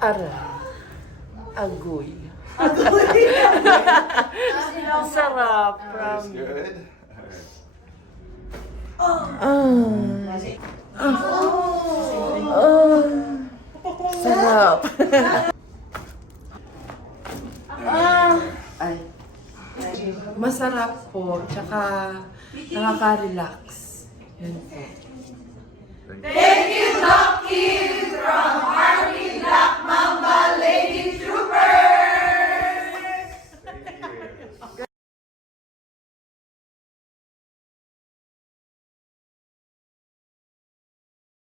Ara. Agoy. Sarap. That's good. Sarap. Ay. Masarap po, tsaka nakaka-relax. Yun po. Thank you, Lucky, from